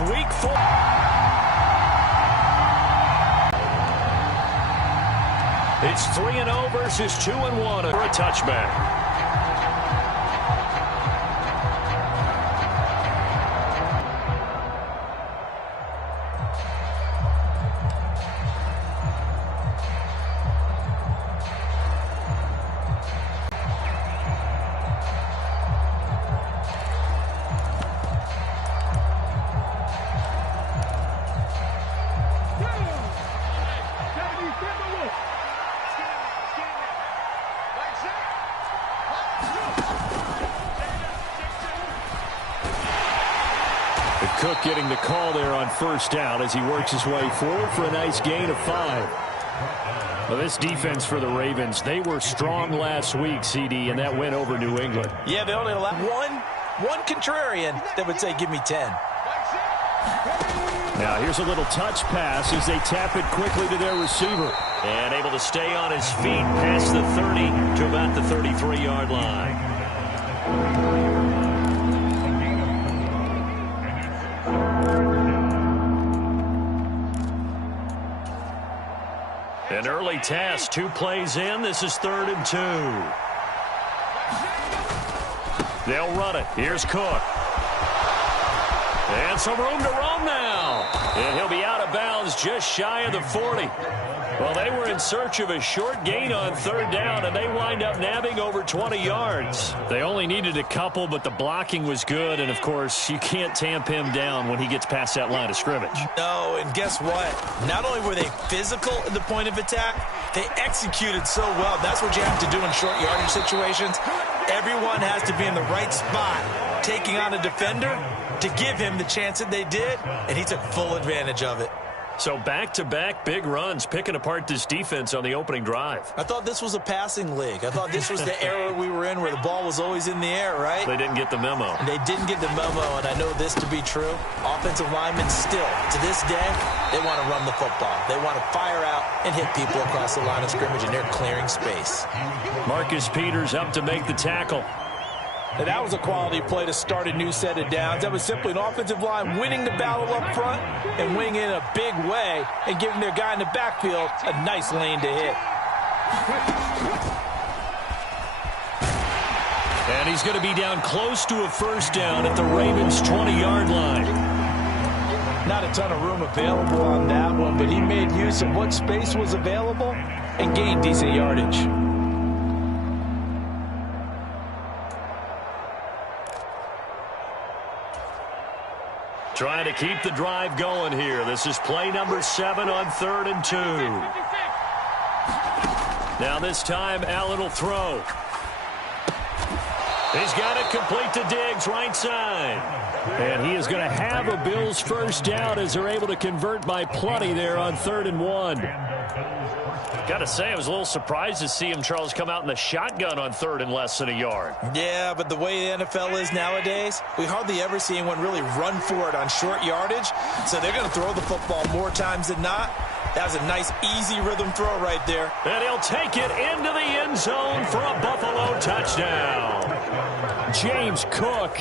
Ravens Week 4. It's 3-0 versus 2-1 for a touchback. Cook getting the call there on first down as he works his way forward for a nice gain of 5. Well, this defense for the Ravens, they were strong last week, CD, and that went over New England. Yeah, they only allowed one contrarian that would say, give me 10. Now, here's a little touch pass as they tap it quickly to their receiver. And able to stay on his feet past the 30 to about the 33-yard line. An early task, 2 plays in. This is 3rd and 2. They'll run it. Here's Cook. And some room to roam now. And he'll be out of bounds just shy of the 40. Well, they were in search of a short gain on 3rd down, and they wind up nabbing over 20 yards. They only needed a couple, but the blocking was good. And, of course, you can't tamp him down when he gets past that line of scrimmage. No, and guess what? Not only were they physical at the point of attack, they executed so well. That's what you have to do in short yardage situations. Everyone has to be in the right spot, taking on a defender to give him the chance that they did, and he took full advantage of it. So back-to-back big runs, picking apart this defense on the opening drive. I thought this was a passing league. I thought this was the era we were in where the ball was always in the air, right? They didn't get the memo. They didn't get the memo, and I know this to be true. Offensive linemen still, to this day, they want to run the football. They want to fire out and hit people across the line of scrimmage, and they're clearing space. Marcus Peters up to make the tackle. And that was a quality play to start a new set of downs. That was simply an offensive line winning the battle up front and winning in a big way and giving their guy in the backfield a nice lane to hit. And he's going to be down close to a first down at the Ravens' 20-yard line. Not a ton of room available on that one, but he made use of what space was available and gained decent yardage. Trying to keep the drive going here. This is play number 7 on 3rd and 2. Now this time, Allen will throw. He's got it complete to Diggs, right side. And he is going to have a Bills first down as they're able to convert by plenty there on 3rd and 1. Got to say, I was a little surprised to see him, Charles, come out in the shotgun on 3rd and less than a yard. Yeah, but the way the NFL is nowadays, we hardly ever see anyone really run for it on short yardage. So they're going to throw the football more times than not. That was a nice, easy rhythm throw right there. And he'll take it into the end zone for a Buffalo touchdown. James Cook,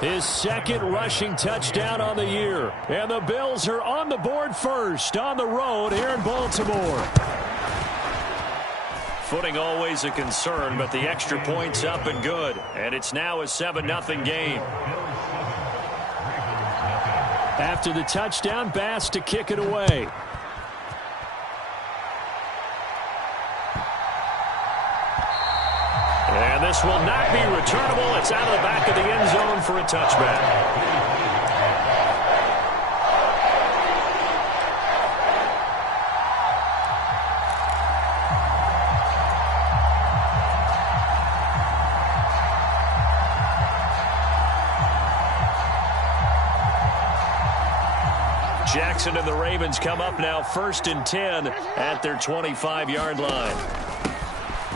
his 2nd rushing touchdown on the year. And the Bills are on the board first on the road here in Baltimore. Footing always a concern, but the extra point's up and good. And it's now a 7-0 game. After the touchdown, Bass to kick it away. And this will not be returnable. It's out of the back of the end zone for a touchback. Jackson and the Ravens come up now 1st and 10 at their 25-yard line.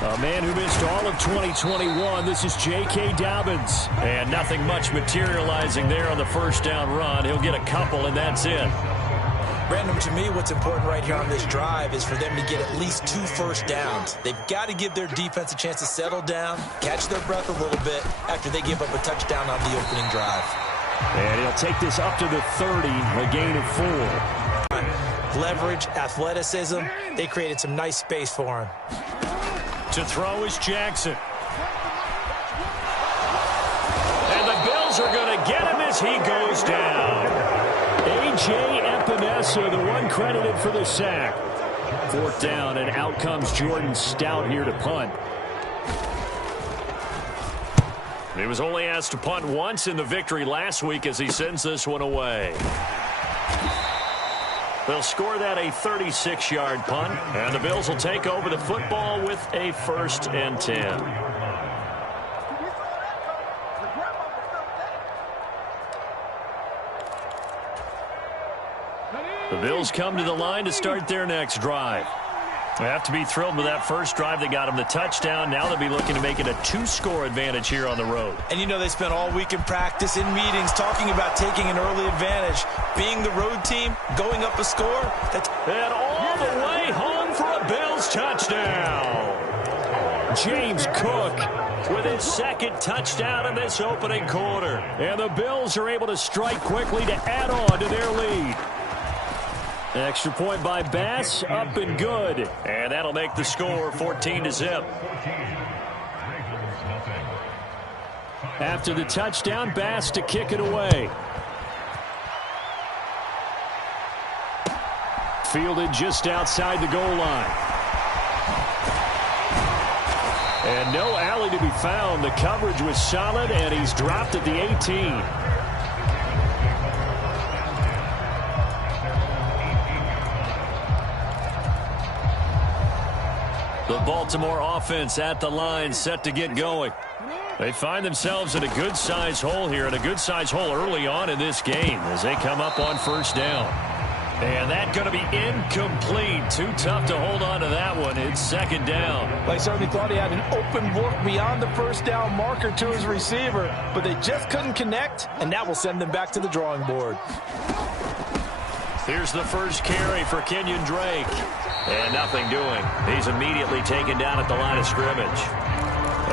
A man who missed all of 2021, this is J.K. Dobbins. And nothing much materializing there on the first down run. He'll get a couple, and that's it. Brandon, to me, what's important right here on this drive is for them to get at least 2 first downs. They've got to give their defense a chance to settle down, catch their breath a little bit after they give up a touchdown on the opening drive. And he'll take this up to the 30, a gain of 4. Leverage, athleticism, they created some nice space for him. To throw is Jackson. And the Bills are going to get him as he goes down. A.J. Epinesa, the one credited for the sack. 4th down, and out comes Jordan Stout here to punt. He was only asked to punt once in the victory last week as he sends this one away. They'll score that a 36-yard punt, and the Bills will take over the football with a 1st and 10. The Bills come to the line to start their next drive. They have to be thrilled with that first drive that got them the touchdown. Now they'll be looking to make it a 2-score advantage here on the road. And you know they spent all week in practice, in meetings, talking about taking an early advantage. Being the road team, going up a score. And all the way home for a Bills touchdown. James Cook with his 2nd touchdown in this opening quarter. And the Bills are able to strike quickly to add on to their lead. Extra point by Bass, up and good. And that'll make the score 14-0. After the touchdown, Bass to kick it away. Fielded just outside the goal line. And no alley to be found. The coverage was solid, and he's dropped at the 18. The Baltimore offense at the line, set to get going. They find themselves in a good-size hole here, and a good-size hole early on in this game as they come up on 1st down. And that's going to be incomplete. Too tough to hold on to that one. It's 2nd down. They certainly thought he had an open look beyond the 1st down marker to his receiver, but they just couldn't connect, and that will send them back to the drawing board. Here's the first carry for Kenyon Drake. And nothing doing. He's immediately taken down at the line of scrimmage.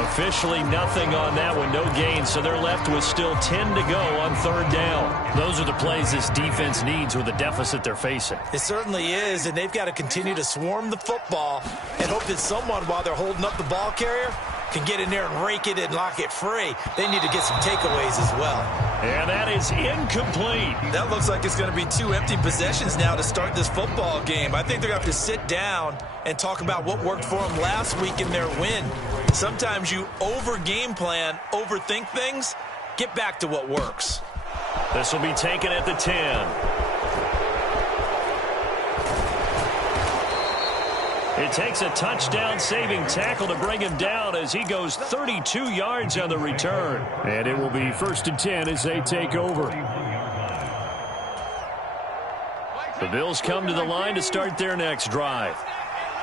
Officially nothing on that one, no gain, so they're left with still 10 to go on 3rd down. Those are the plays this defense needs with the deficit they're facing. It certainly is, and they've got to continue to swarm the football and hope that someone, while they're holding up the ball carrier, can get in there and rake it and lock it free. They need to get some takeaways as well. And that is incomplete. That looks like it's going to be 2 empty possessions now to start this football game. I think they're going to have to sit down and talk about what worked for them last week in their win. Sometimes you over-game plan, overthink things. Get back to what works. This will be taken at the 10. It takes a touchdown-saving tackle to bring him down as he goes 32 yards on the return. And it will be 1st and 10 as they take over. The Bills come to the line to start their next drive.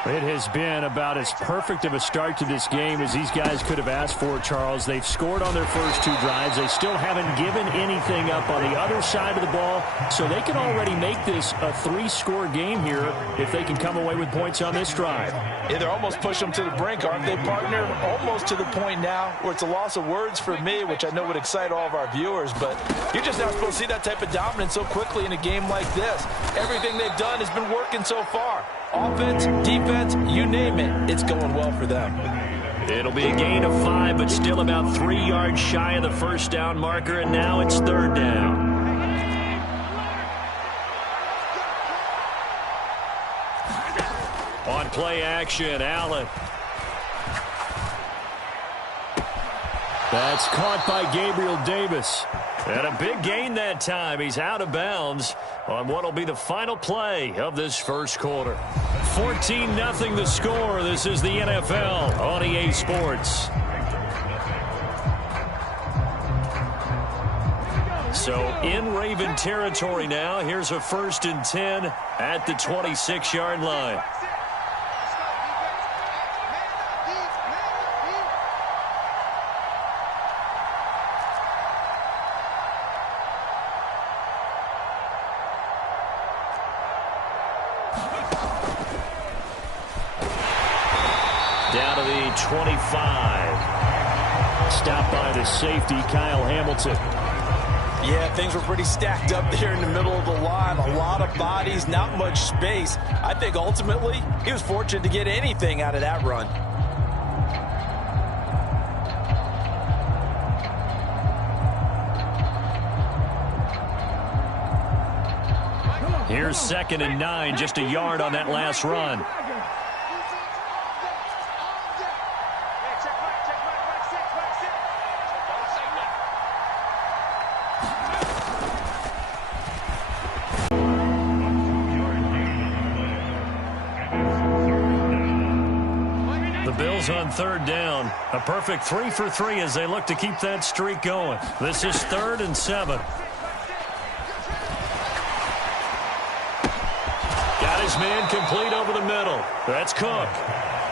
It has been about as perfect of a start to this game as these guys could have asked for, Charles. They've scored on their first 2 drives. They still haven't given anything up on the other side of the ball, so they can already make this a 3-score game here if they can come away with points on this drive. Yeah, they're almost pushing them to the brink, aren't they, partner? Almost to the point now where it's a loss of words for me, which I know would excite all of our viewers, but you're just not supposed to see that type of dominance so quickly in a game like this. Everything they've done has been working so far. Offense, defense, you name it, it's going well for them. It'll be a gain of 5, but still about 3 yards shy of the 1st down marker, and now it's 3rd down. On play action, Allen. That's caught by Gabriel Davis. And a big gain that time. He's out of bounds on what will be the final play of this first quarter. 14-0 the score. This is the NFL on EA Sports. So in Raven territory now. Here's a 1st and 10 at the 26-yard line. Down to the 25. Stopped by the safety, Kyle Hamilton. Yeah, things were pretty stacked up there in the middle of the line. A lot of bodies, not much space. I think ultimately he was fortunate to get anything out of that run. Here's 2nd and 9, just a yard on that last run. The Bills on 3rd down. A perfect 3 for 3 as they look to keep that streak going. This is 3rd and 7. Got his man complete over the middle. That's Cook.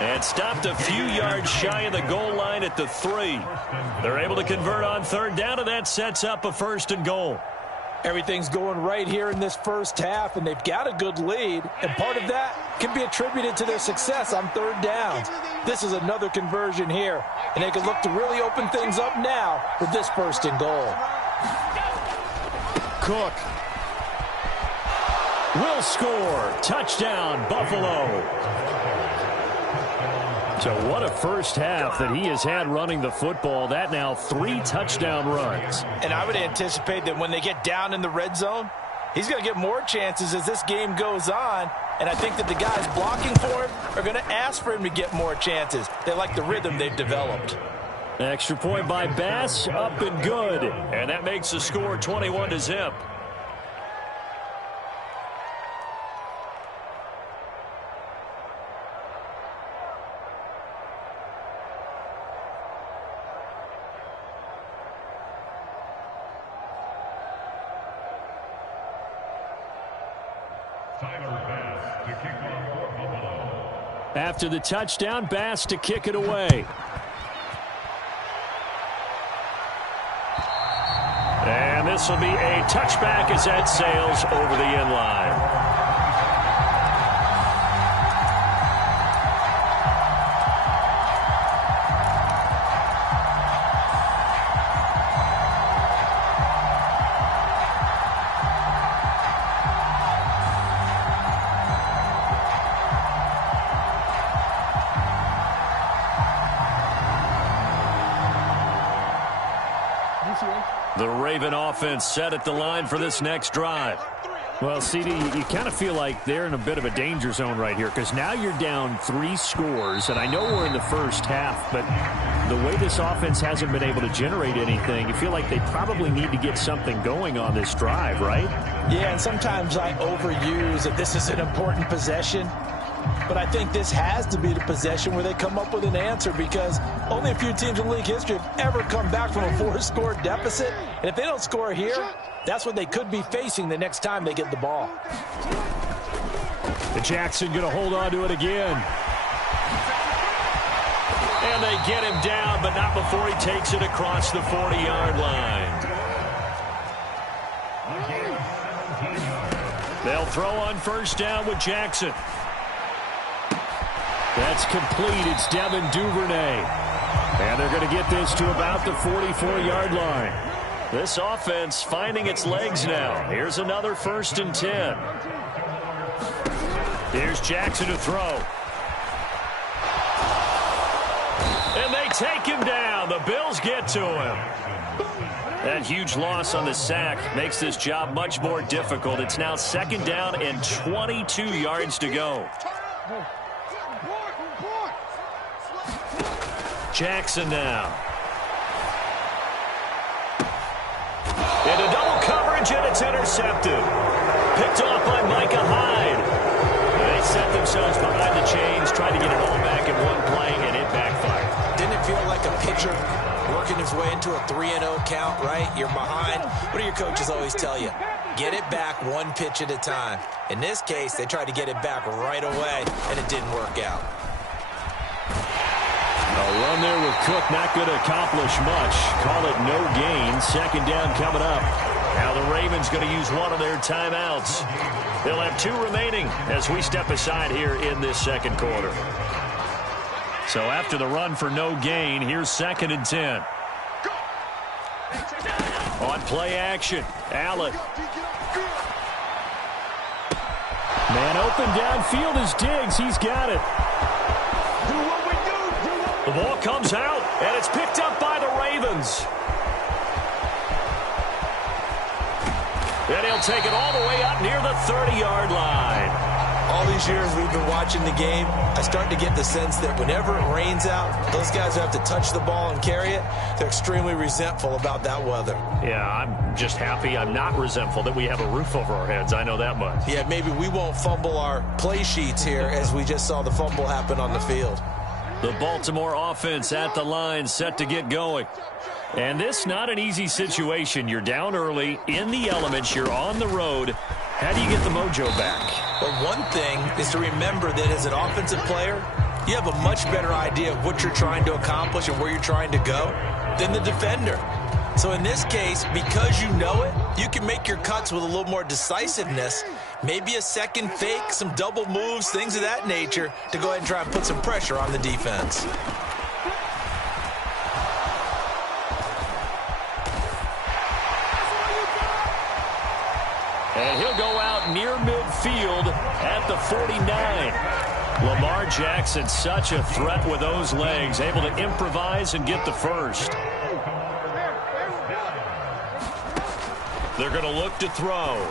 And stopped a few yards shy of the goal line at the 3. They're able to convert on 3rd down, and that sets up a 1st and goal. Everything's going right here in this first half, and they've got a good lead. And part of that can be attributed to their success on 3rd downs. This is another conversion here, and they can look to really open things up now with this 1st and goal. Cook will score. Touchdown, Buffalo. So what a first half that he has had running the football. That now 3 touchdown runs. And I would anticipate that when they get down in the red zone, he's going to get more chances as this game goes on. And I think that the guys blocking for him are going to ask for him to get more chances. They like the rhythm they've developed. Extra point by Bass, up and good. And that makes the score 21-0. After the touchdown, Bass to kick it away. And this will be a touchback as that sails over the end line. The Raven offense set at the line for this next drive. Well, CD, you kind of feel like they're in a bit of a danger zone right here because now you're down 3 scores, and I know we're in the first half, but the way this offense hasn't been able to generate anything, you feel like they probably need to get something going on this drive, right? Yeah, and sometimes I overuse that this is an important possession. But I think this has to be the possession where they come up with an answer because only a few teams in league history have ever come back from a 4-score deficit. And if they don't score here, that's what they could be facing the next time they get the ball. And Jackson going to hold on to it again. And they get him down, but not before he takes it across the 40-yard line. They'll throw on 1st down with Jackson. That's complete. It's Devin Duvernay. And they're going to get this to about the 44-yard line. This offense finding its legs now. Here's another 1st and 10. Here's Jackson to throw. And they take him down. The Bills get to him. That huge loss on the sack makes this job much more difficult. It's now 2nd down and 22 yards to go. Jackson now. Into double coverage, and it's intercepted. Picked off by Micah Hyde. They set themselves behind the chains, trying to get it all back in one play, and it backfired. Didn't it feel like a pitcher working his way into a 3-0 count, right? You're behind. What do your coaches always tell you? Get it back 1 pitch at a time. In this case, they tried to get it back right away, and it didn't work out. A run there with Cook not going to accomplish much. Call it no gain. 2nd down coming up. Now the Ravens going to use one of their timeouts. They'll have 2 remaining as we step aside here in this 2nd quarter. So after the run for no gain, here's 2nd and 10. On Play action. Allen. Man open downfield is Diggs. He's got it. The ball comes out, and it's picked up by the Ravens. And he'll take it all the way up near the 30-yard line. All these years we've been watching the game, I start to get the sense that whenever it rains out, those guys who have to touch the ball and carry it, they're extremely resentful about that weather. Yeah, I'm just happy I'm not resentful that we have a roof over our heads. I know that much. Yeah, maybe we won't fumble our play sheets here as we just saw the fumble happen on the field. The Baltimore offense at the line, set to get going. And this not an easy situation. You're down early, in the elements, you're on the road. How do you get the mojo back? Well, one thing is to remember that as an offensive player, you have a much better idea of what you're trying to accomplish and where you're trying to go than the defender. So in this case, because you know it, you can make your cuts with a little more decisiveness, maybe a second fake, some double moves, things of that nature, to go ahead and try and put some pressure on the defense. And he'll go out near midfield at the 49. Lamar Jackson, such a threat with those legs, able to improvise and get the first. They're going to look to throw.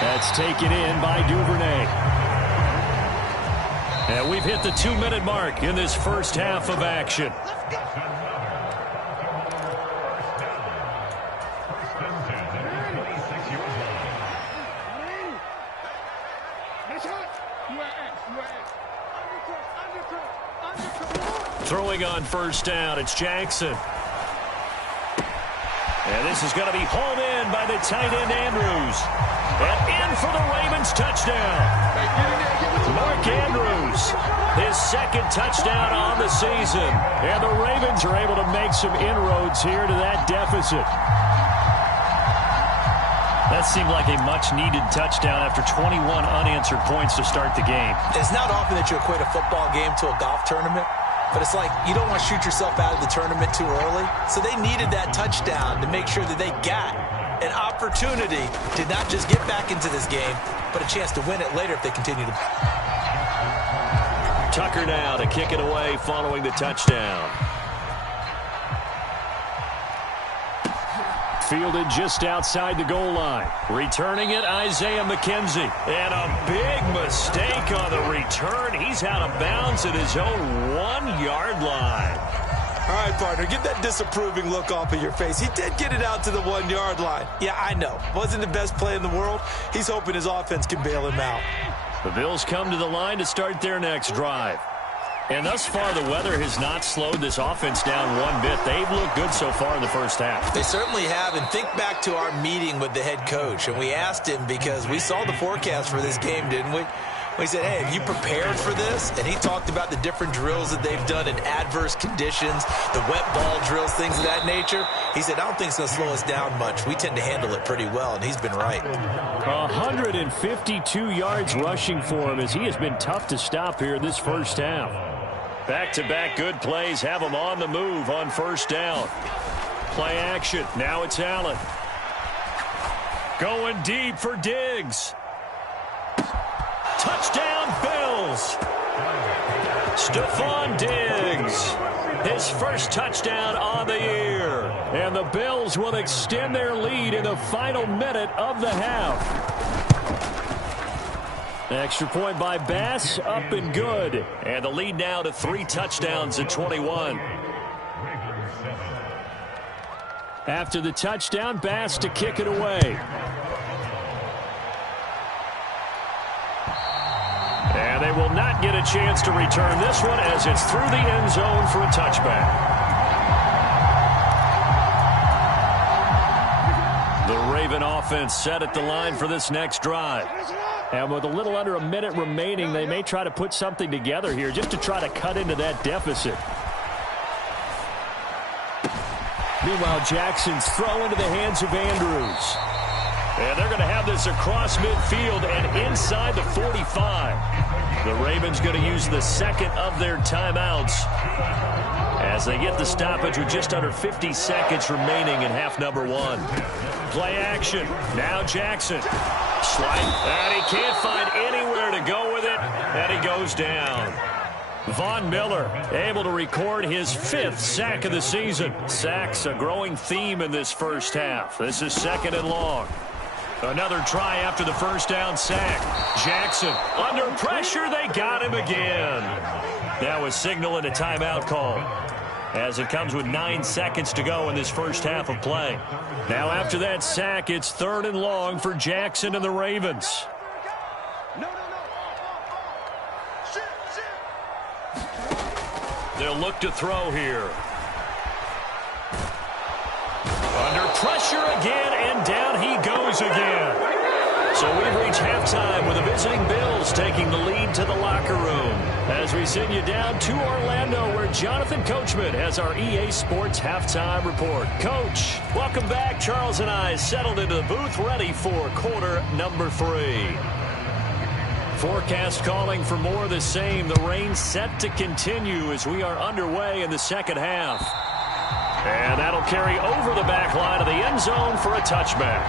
That's taken in by Duvernay. And we've hit the 2-minute mark in this first half of action. Throwing on first down, it's Jackson. And this is going to be hauled in by the tight end Andrews. And in for the Ravens touchdown. Mark Andrews, his second touchdown on the season. And the Ravens are able to make some inroads here to that deficit. That seemed like a much-needed touchdown after 21 unanswered points to start the game. It's not often that you equate a football game to a golf tournament. But it's like you don't want to shoot yourself out of the tournament too early. So they needed that touchdown to make sure that they got an opportunity to not just get back into this game, but a chance to win it later if they continue to. Tucker now to kick it away following the touchdown. Fielded just outside the goal line. Returning it, Isaiah McKenzie. And a big mistake on the return. He's out of bounds at his own 1-yard line. All right, partner, get that disapproving look off of your face. He did get it out to the 1-yard line. Yeah, I know. Wasn't the best play in the world. He's hoping his offense can bail him out. The Bills come to the line to start their next drive. And thus far, the weather has not slowed this offense down one bit. They've looked good so far in the first half. They certainly have. And think back to our meeting with the head coach. And we asked him because we saw the forecast for this game, didn't we? We said, hey, have you prepared for this? And he talked about the different drills that they've done in adverse conditions, the wet ball drills, things of that nature. He said, I don't think it's going to slow us down much. We tend to handle it pretty well, and he's been right. 152 yards rushing for him as he has been tough to stop here this first half. Back-to-back good plays have him on the move on first down. Play action. Now it's Allen. Going deep for Diggs. Touchdown, Bills. Stephon Diggs. His first touchdown on the year. And the Bills will extend their lead in the final minute of the half. Extra point by Bass, up and good. And the lead now to 3 touchdowns at 21. After the touchdown, Bass to kick it away. And they will not get a chance to return this one as it's through the end zone for a touchback. The Raven offense set at the line for this next drive. And with a little under a minute remaining, they may try to put something together here just to try to cut into that deficit. Meanwhile, Jackson's throw into the hands of Andrews. And they're going to have this across midfield and inside the 45. The Ravens going to use the second of their timeouts as they get the stoppage with just under 50 seconds remaining in half number one. Play action. Now Jackson. Slide. And he can't find anywhere to go with it, and he goes down. Von Miller able to record his 5th sack of the season. Sacks a growing theme in this first half. This is 2nd and long. Another try after the first down sack. Jackson under pressure. They got him again. That was signaling a timeout call, as it comes with 9 seconds to go in this first half of play. Now after that sack, it's 3rd and long for Jackson and the Ravens. They'll look to throw here. Under pressure again, and down he goes again. So we've reached halftime with the visiting Bills taking the lead to the locker room, as we send you down to Orlando, where Jonathan Coachman has our EA Sports halftime report. Coach, welcome back. Charles and I settled into the booth, ready for quarter number 3. Forecast calling for more of the same. The rain set to continue as we are underway in the second half. And that'll carry over the back line of the end zone for a touchback.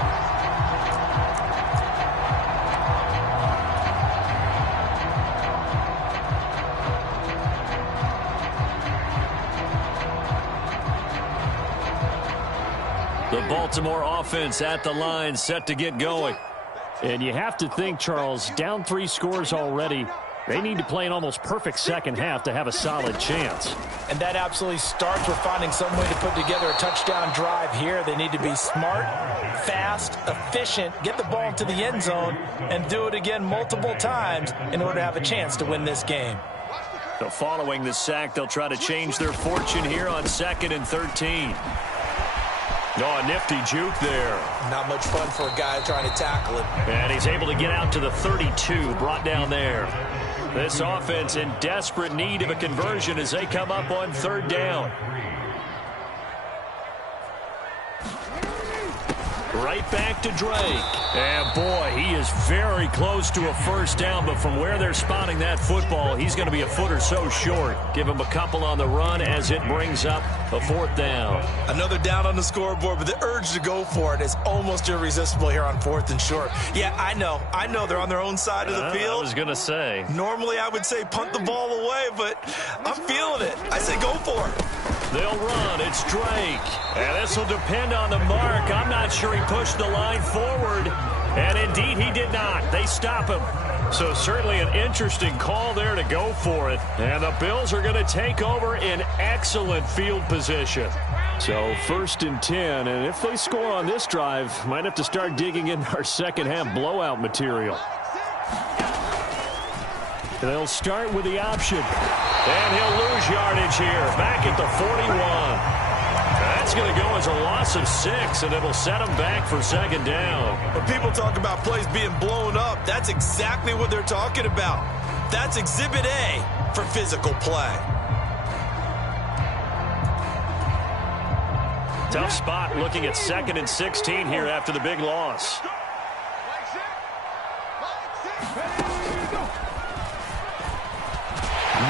The Baltimore offense at the line, set to get going. And you have to think, Charles, down 3 scores already. They need to play an almost perfect second half to have a solid chance. And that absolutely starts with finding some way to put together a touchdown drive here. They need to be smart, fast, efficient, get the ball into the end zone, and do it again multiple times in order to have a chance to win this game. So following the sack, they'll try to change their fortune here on 2nd and 13. Oh, a nifty juke there. Not much fun for a guy trying to tackle him. And he's able to get out to the 32, brought down there. This offense in desperate need of a conversion as they come up on 3rd down. Right back to Drake. And boy, he is very close to a first down, but from where they're spotting that football, he's going to be a foot or so short. Give him a couple on the run as it brings up a 4th down. Another down on the scoreboard, but the urge to go for it is almost irresistible here on 4th and short. Yeah, I know they're on their own side of the field. I was going to say. Normally I would say punt the ball away, but I'm feeling it. I say go for it. They'll run. It's Drake. And this will depend on the mark. I'm not sure he pushed the line forward. And indeed, he did not. They stop him. So certainly an interesting call there to go for it. And the Bills are going to take over in excellent field position. So 1st and 10. And if they score on this drive, might have to start digging in our second half blowout material. They'll start with the option. And he'll lose yardage here. Back at the 41. That's going to go as a loss of 6, and it'll set him back for 2nd down. When people talk about plays being blown up, that's exactly what they're talking about. That's Exhibit A for physical play. Tough spot looking at 2nd and 16 here after the big loss.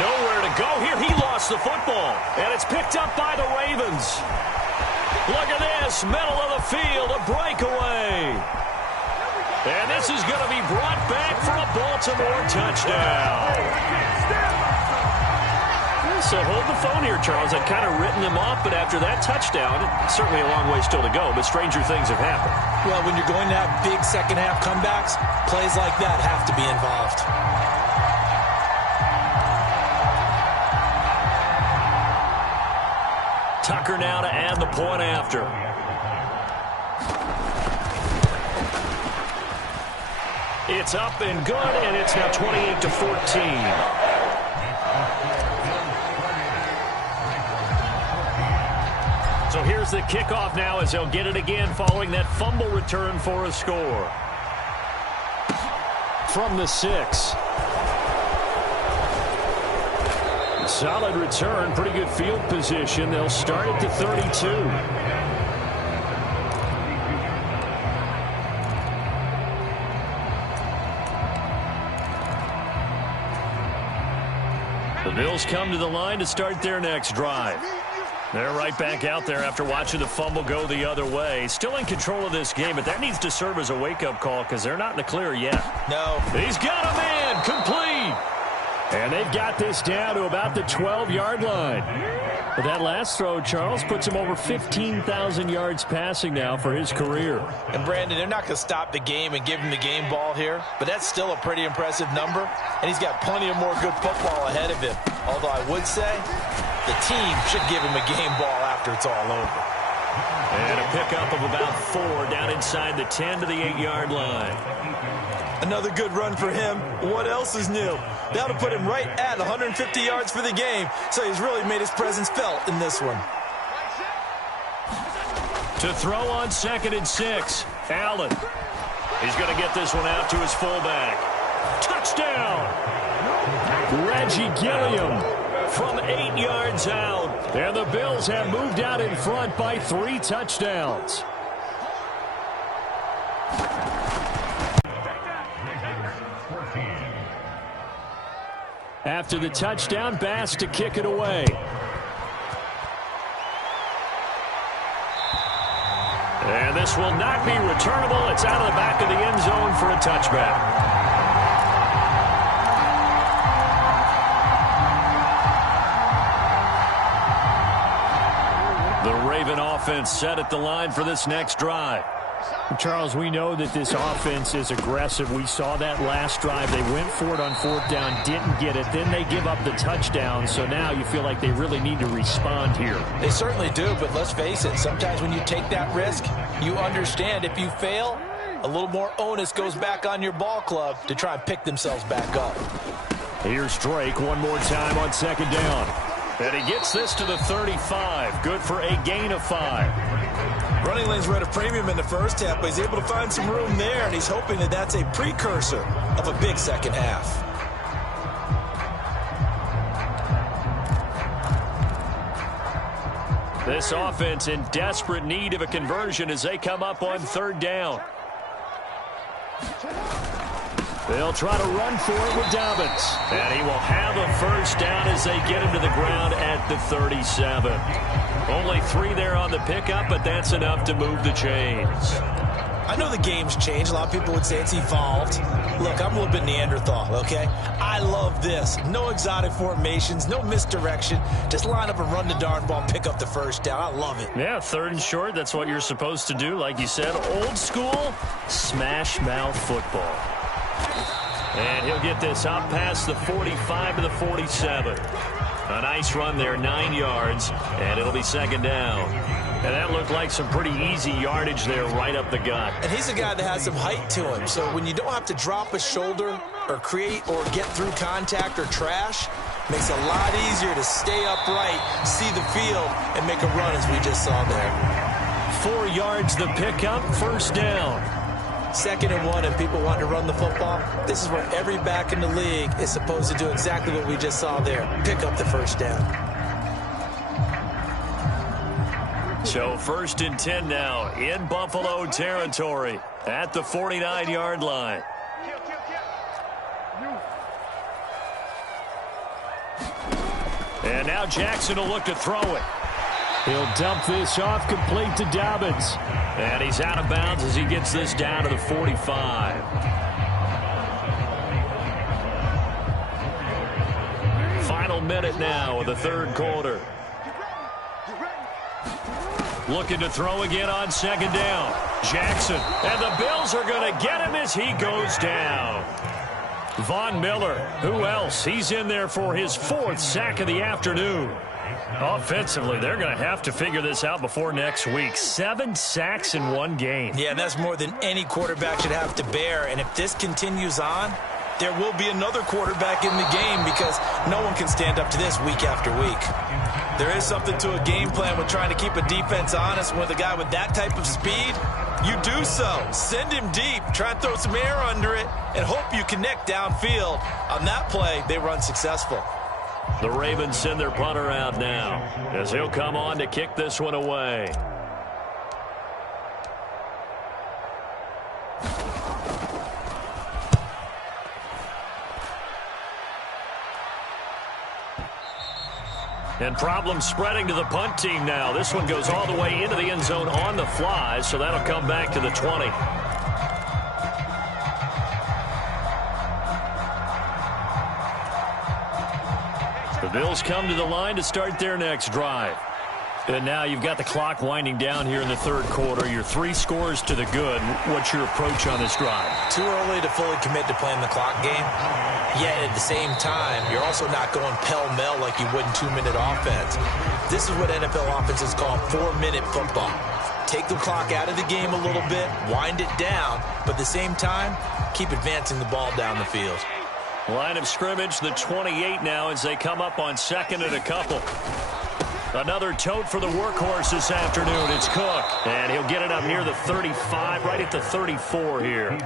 Nowhere to go here. He lost the football, and it's picked up by the Ravens. Look at this, middle of the field, a breakaway. And this is going to be brought back for a Baltimore touchdown. So hold the phone here, Charles. I'd kind of written them off, but after that touchdown, certainly a long way still to go, but stranger things have happened. Well, when you're going to have big second half comebacks, plays like that have to be involved. Tucker now to add the point after. It's up and good, and it's now 28-14. So here's the kickoff now as they'll get it again following that fumble return for a score. From the 6. Solid return, pretty good field position. They'll start at the 32. The Bills come to the line to start their next drive. They're right back out there after watching the fumble go the other way. Still in control of this game, but that needs to serve as a wake-up call because they're not in the clear yet. No. He's got a man. Complete. And they've got this down to about the 12-yard line. But that last throw, Charles, puts him over 15,000 yards passing now for his career. And, Brandon, they're not going to stop the game and give him the game ball here, but that's still a pretty impressive number, and he's got plenty of more good football ahead of him. Although I would say the team should give him a game ball after it's all over. And a pickup of about 4 down inside the 10 to the 8-yard line. Another good run for him. What else is new? That'll put him right at 150 yards for the game, so he's really made his presence felt in this one. To throw on 2nd and 6, Allen. He's going to get this one out to his fullback. Touchdown! Reggie Gilliam From 8 yards out. And the Bills have moved out in front by 3 touchdowns. After the touchdown, Bass to kick it away. And this will not be returnable. It's out of the back of the end zone for a touchback. The Raven offense set at the line for this next drive. Charles, we know that this offense is aggressive. We saw that last drive. They went for it on 4th down, didn't get it. Then they give up the touchdown. So now you feel like they really need to respond here. They certainly do, but let's face it. Sometimes when you take that risk, you understand if you fail, a little more onus goes back on your ball club to try and pick themselves back up. Here's Drake one more time on 2nd down. And he gets this to the 35. Good for a gain of 5. Running lanes were at a premium in the first half, but he's able to find some room there, and he's hoping that that's a precursor of a big second half. This offense in desperate need of a conversion as they come up on 3rd down. They'll try to run for it with Dobbins. And he will have a first down as they get him to the ground at the 37. Only 3 there on the pickup, but that's enough to move the chains. I know the game's changed. A lot of people would say it's evolved. Look, I'm a little bit Neanderthal, okay? I love this. No exotic formations, no misdirection. Just line up and run the darn ball and pick up the first down. I love it. Yeah, 3rd and short, that's what you're supposed to do. Like you said, old school, smash mouth football. And he'll get this up past the 45 to the 47. A nice run there, 9 yards, and it'll be 2nd down. And that looked like some pretty easy yardage there right up the gut. And he's a guy that has some height to him, so when you don't have to drop a shoulder or create or get through contact or trash, makes it a lot easier to stay upright, see the field, and make a run as we just saw there. 4 yards the pickup, 1st down. 2nd and 1, and people want to run the football. This is where every back in the league is supposed to do exactly what we just saw there. Pick up the first down. So 1st and 10 now in Buffalo territory at the 49-yard line. And now Jackson will look to throw it. He'll dump this off complete to Dobbins. And he's out of bounds as he gets this down to the 45. Final minute now of the 3rd quarter. Looking to throw again on 2nd down. Jackson. And the Bills are going to get him as he goes down. Von Miller. Who else? He's in there for his 4th sack of the afternoon. Offensively, they're going to have to figure this out before next week. 7 sacks in 1 game. Yeah, that's more than any quarterback should have to bear. And if this continues on, there will be another quarterback in the game because no one can stand up to this week after week. There is something to a game plan with trying to keep a defense honest. With a guy with that type of speed, you do so. Send him deep. Try and throw some air under it and hope you connect downfield. On that play, they run successful. The Ravens send their punter out now as he'll come on to kick this one away. And problems spreading to the punt team now. This one goes all the way into the end zone on the fly, so that'll come back to the 20. The Bills come to the line to start their next drive. And now you've got the clock winding down here in the third quarter. You're 3 scores to the good. What's your approach on this drive? Too early to fully commit to playing the clock game. Yet at the same time, you're also not going pell-mell like you would in 2-minute offense. This is what NFL offenses call 4-minute football. Take the clock out of the game a little bit, wind it down, but at the same time, keep advancing the ball down the field. Line of scrimmage, the 28 now as they come up on second and a couple. Another tote for the workhorse this afternoon. It's Cook. And he'll get it up near the 35, right at the 34 here.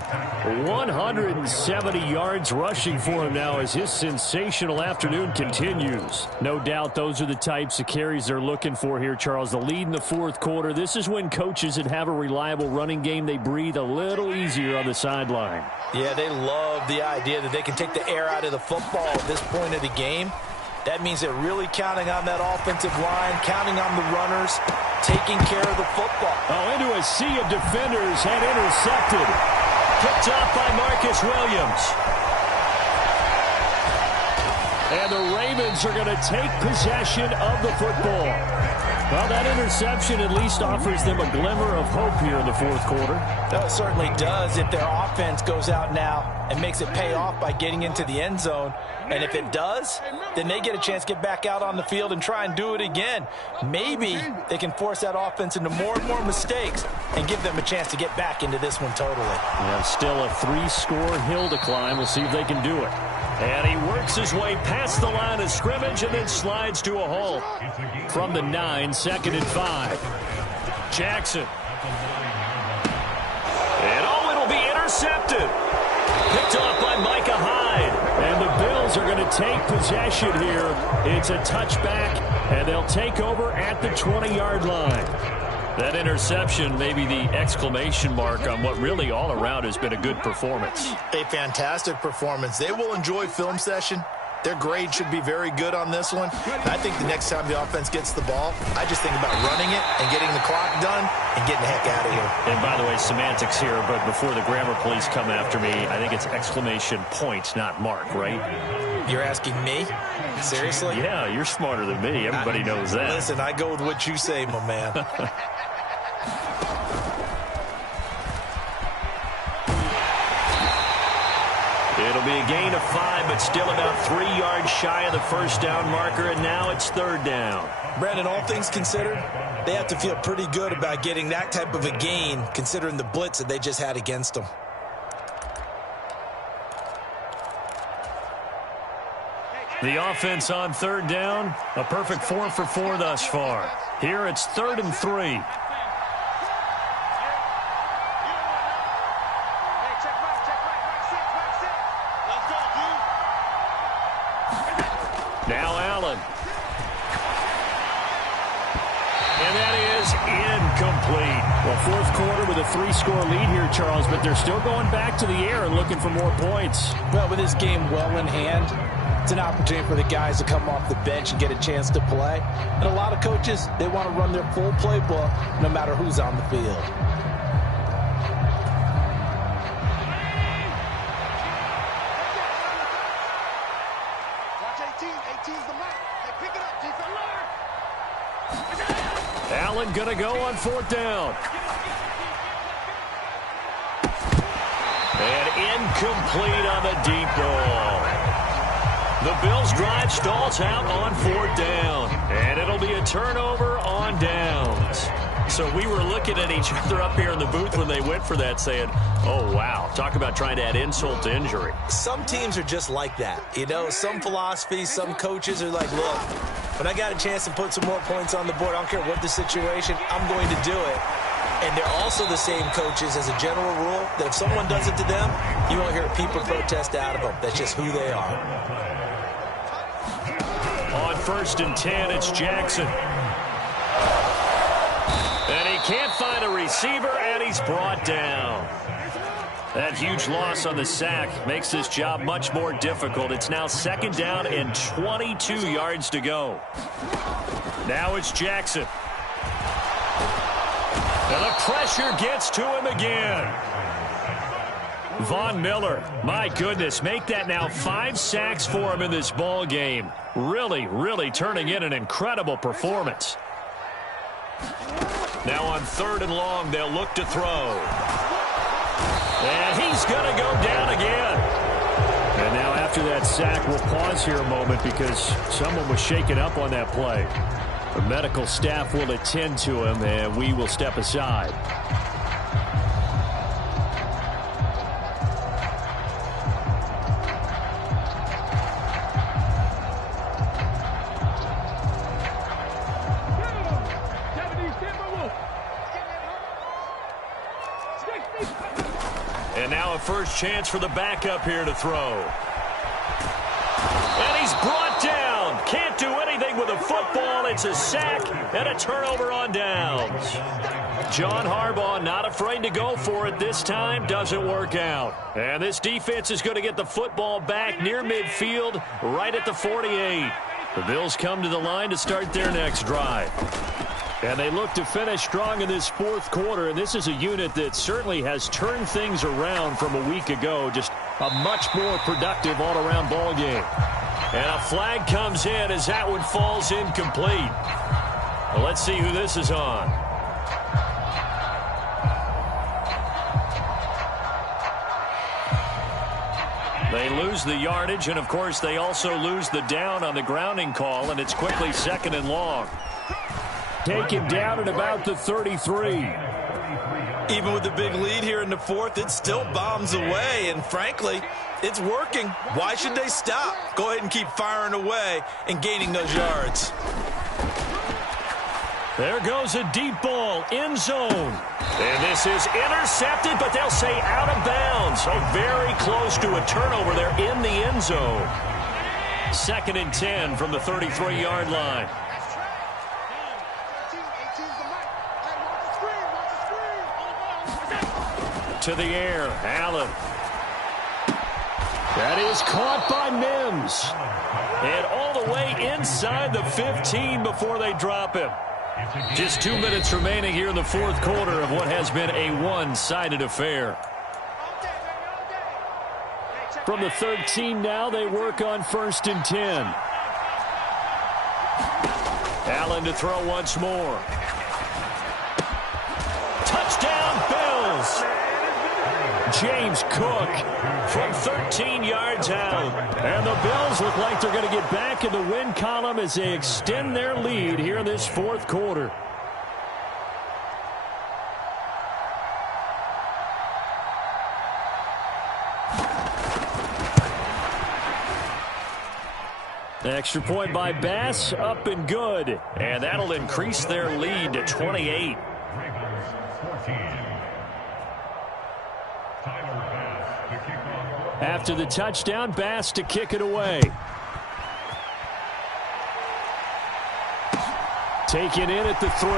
170 yards rushing for him now as his sensational afternoon continues. No doubt those are the types of carries they're looking for here, Charles. The lead in the fourth quarter. This is when coaches that have a reliable running game, they breathe a little easier on the sideline. Yeah, they love the idea that they can take the air out of the football at this point of the game. That means they're really counting on that offensive line, counting on the runners, taking care of the football. Oh, into a sea of defenders and intercepted. Picked up by Marcus Williams. And the Ravens are going to take possession of the football. Well, that interception at least offers them a glimmer of hope here in the fourth quarter. That certainly does if their offense goes out now and makes it pay off by getting into the end zone. And if it does, then they get a chance to get back out on the field and try and do it again. Maybe they can force that offense into more and more mistakes and give them a chance to get back into this one totally. Yeah, still a 3-score hill to climb. We'll see if they can do it. And he works his way past the line of scrimmage and then slides to a hole. From the 9, 2nd and 5. Jackson. And oh, it'll be intercepted. Picked off by Micah Hyde. And the Bills are going to take possession here. It's a touchback, and they'll take over at the 20-yard line. That interception may be the exclamation mark on what really all around has been a good performance. A fantastic performance. They will enjoy film session. Their grade should be very good on this one. And I think the next time the offense gets the ball, I just think about running it and getting the clock done and getting the heck out of here. And by the way, semantics here, but before the grammar police come after me, I think it's exclamation point, not mark, right? You're asking me? Seriously? Yeah, you're smarter than me. Everybody knows that. Listen, I go with what you say, my man. It'll be a gain of 5, but still about 3 yards shy of the first down marker, and now it's 3rd down. Brandon, all things considered, they have to feel pretty good about getting that type of a gain, considering the blitz that they just had against them. The offense on 3rd down, a perfect 4 for 4 thus far. Here it's 3rd and 3. Now Allen. And that is incomplete. Well, fourth quarter with a 3-score lead here, Charles, but they're still going back to the air and looking for more points. Well, with this game well in hand, it's an opportunity for the guys to come off the bench and get a chance to play. And a lot of coaches, they want to run their full playbook no matter who's on the field. Allen going to go on 4th down. And incomplete on the deep ball. The Bills drive stalls out on 4th down. And it'll be a turnover on downs. So we were looking at each other up here in the booth when they went for that saying, oh, wow, talk about trying to add insult to injury. Some teams are just like that. You know, some philosophies, some coaches are like, look, when I got a chance to put some more points on the board, I don't care what the situation, I'm going to do it. And they're also the same coaches as a general rule that if someone does it to them, you won't hear a peep or protest out of them. That's just who they are. On 1st and 10, it's Jackson. And he can't find a receiver, and he's brought down. That huge loss on the sack makes this job much more difficult. It's now 2nd down and 22 yards to go. Now it's Jackson. And the pressure gets to him again. Von Miller, my goodness, make that now 5 sacks for him in this ball game. Really, really turning in an incredible performance. Now on 3rd and long, they'll look to throw. And he's going to go down again. And now after that sack, we'll pause here a moment because someone was shaken up on that play. The medical staff will attend to him, and we will step aside. And now a first chance for the backup here to throw. And he's brought down. Can't do anything with a football. It's a sack and a turnover on downs. John Harbaugh not afraid to go for it this time. Doesn't work out. And this defense is going to get the football back near midfield, right at the 48. The Bills come to the line to start their next drive. And they look to finish strong in this 4th quarter, and this is a unit that certainly has turned things around from a week ago. Just a much more productive all-around ball game. And a flag comes in as that one falls incomplete. Well, let's see who this is on. They lose the yardage, and of course they also lose the down on the grounding call, and it's quickly 2nd and long. Taken down at about the 33. Even with the big lead here in the 4th, it still bombs away, and frankly, it's working. Why should they stop? Go ahead and keep firing away and gaining those yards. There goes a deep ball, end zone. And this is intercepted, but they'll say out of bounds. So very close to a turnover there in the end zone. 2nd and 10 from the 33-yard line. To the air, Allen. That is caught by Mims. And all the way inside the 15 before they drop him. Just 2 minutes remaining here in the 4th quarter of what has been a one-sided affair. From the 13 now, they work on 1st and 10. Allen to throw once more. Touchdown, Bills! James Cook from 13 yards out. And the Bills look like they're going to get back in the win column as they extend their lead here in this 4th quarter. Extra point by Bass, up and good. And that'll increase their lead to 28. After the touchdown, Bass to kick it away. Taken in at the 3.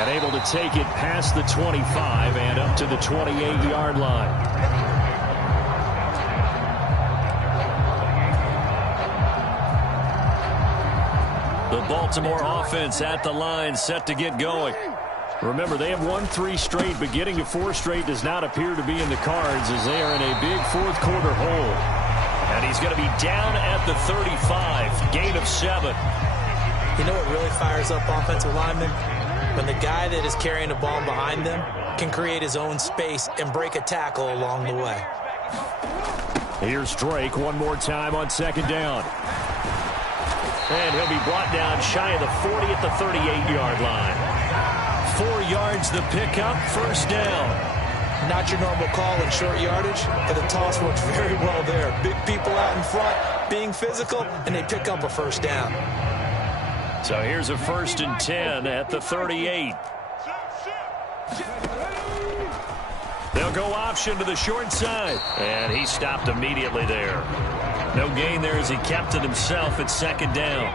And able to take it past the 25 and up to the 28-yard line. The Baltimore offense at the line, set to get going. Remember, they have won 3 straight, but getting to 4 straight does not appear to be in the cards as they are in a big 4th quarter hole. And he's going to be down at the 35, gain of 7. You know what really fires up offensive linemen? When the guy that is carrying the ball behind them can create his own space and break a tackle along the way. Here's Drake one more time on 2nd down. And he'll be brought down shy of the 40 at the 38-yard line. 4 yards the pickup, 1st down. Not your normal call in short yardage, but the toss works very well there. Big people out in front, being physical, and they pick up a 1st down. So here's a 1st and 10 at the 38. They'll go option to the short side. And he stopped immediately there. No gain there as he kept it himself at 2nd down.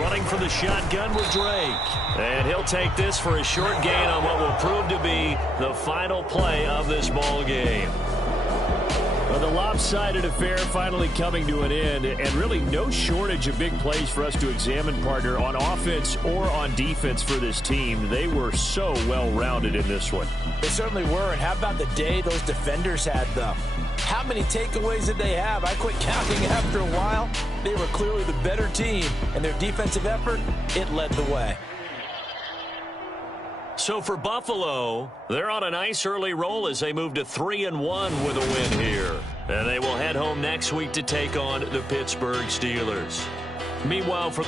Running for the shotgun with Drake. And he'll take this for a short gain on what will prove to be the final play of this ball game. Well, the lopsided affair finally coming to an end, and really no shortage of big plays for us to examine, partner, on offense or on defense for this team. They were so well-rounded in this one. They certainly were, and how about the day those defenders had, though? How many takeaways did they have? I quit counting after a while. They were clearly the better team, and their defensive effort, it led the way. So for Buffalo, they're on a nice early roll as they move to 3-1 with a win here. And they will head home next week to take on the Pittsburgh Steelers. Meanwhile, for